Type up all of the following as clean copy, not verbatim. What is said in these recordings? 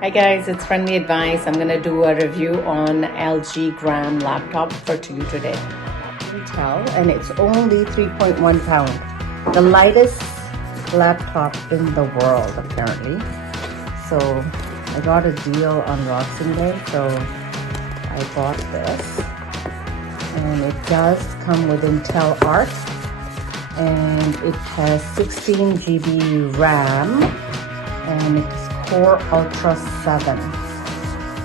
Hi guys, it's Friendly Advice. I'm going to do a review on LG Gram laptop for you today. Intel, and it's only 3.1 pound. The lightest laptop in the world apparently. So I got a deal on Boxing Day, so I bought this. And it does come with Intel Arc, and it has 16 GB RAM, and it's Core Ultra7.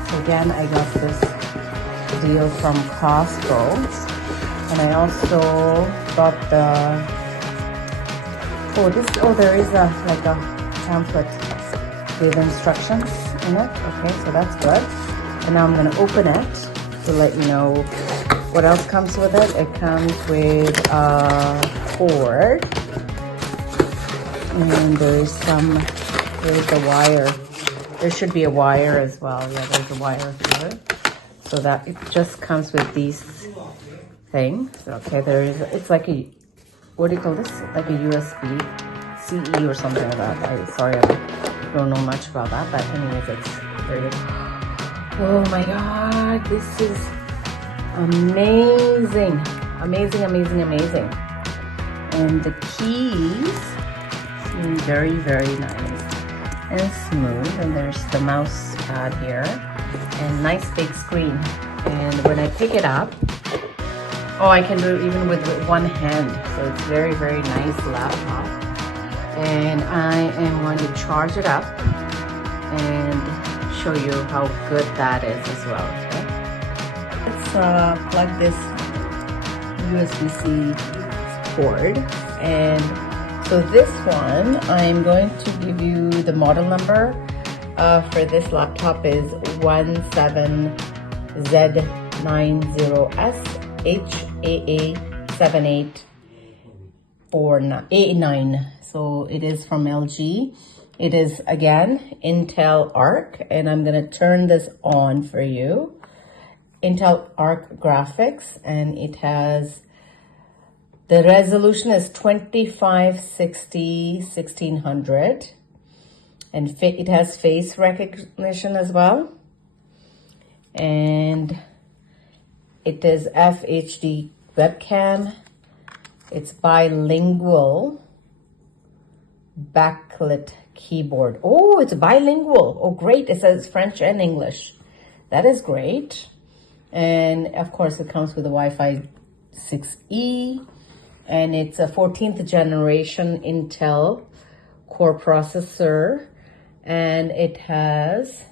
So again, I got this deal from Costco, and I also got the there is a pamphlet with instructions in it. Okay, so that's good. And now I'm going to open it to let you know what else comes with it. It comes with a cord, and there's the wire. There should be a wire as well. Yeah, there's a wire here. So that it just comes with these things. Okay, it's like a, what do you call this? Like a USB CE or something like that. Sorry, I don't know much about that, but anyways, it's very good. Oh my God, this is amazing. Amazing, amazing, amazing. And the keys seem very, very nice and smooth. And there's the mouse pad here, and nice big screen. And when I pick it up, oh, I can do it even with one hand. So it's very, very nice laptop. And I am going to charge it up and show you how good that is as well. Okay, let's plug this USB-C cord. And so this one, I'm going to give you the model number for this laptop is 17Z90S HAA7849. So it is from LG. It is again Intel Arc, and I'm gonna turn this on for you. Intel Arc graphics, and it has, the resolution is 2560 1600, and it has face recognition as well, and it is FHD webcam. It's bilingual backlit keyboard. Oh, it's bilingual. Oh, great. It says French and English. That is great. And of course, it comes with a Wi-Fi 6E, and it's a 14th generation Intel Core processor, and it has,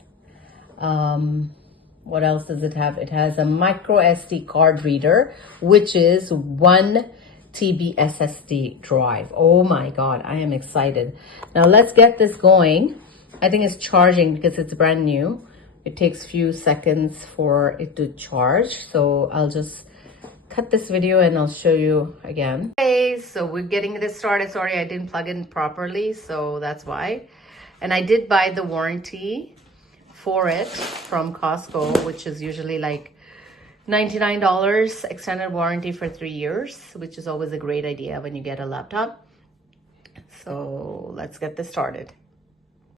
what else does it have? It has a microSD card reader, which is 1 TB SSD drive. Oh my God, I am excited. Now let's get this going. I think it's charging because it's brand new. It takes a few seconds for it to charge. So I'll just cut this video and I'll show you again. Okay, so we're getting this started. Sorry, I didn't plug in properly, so that's why. And I did buy the warranty for it from Costco, which is usually like $99, extended warranty for 3 years, which is always a great idea when you get a laptop. So let's get this started.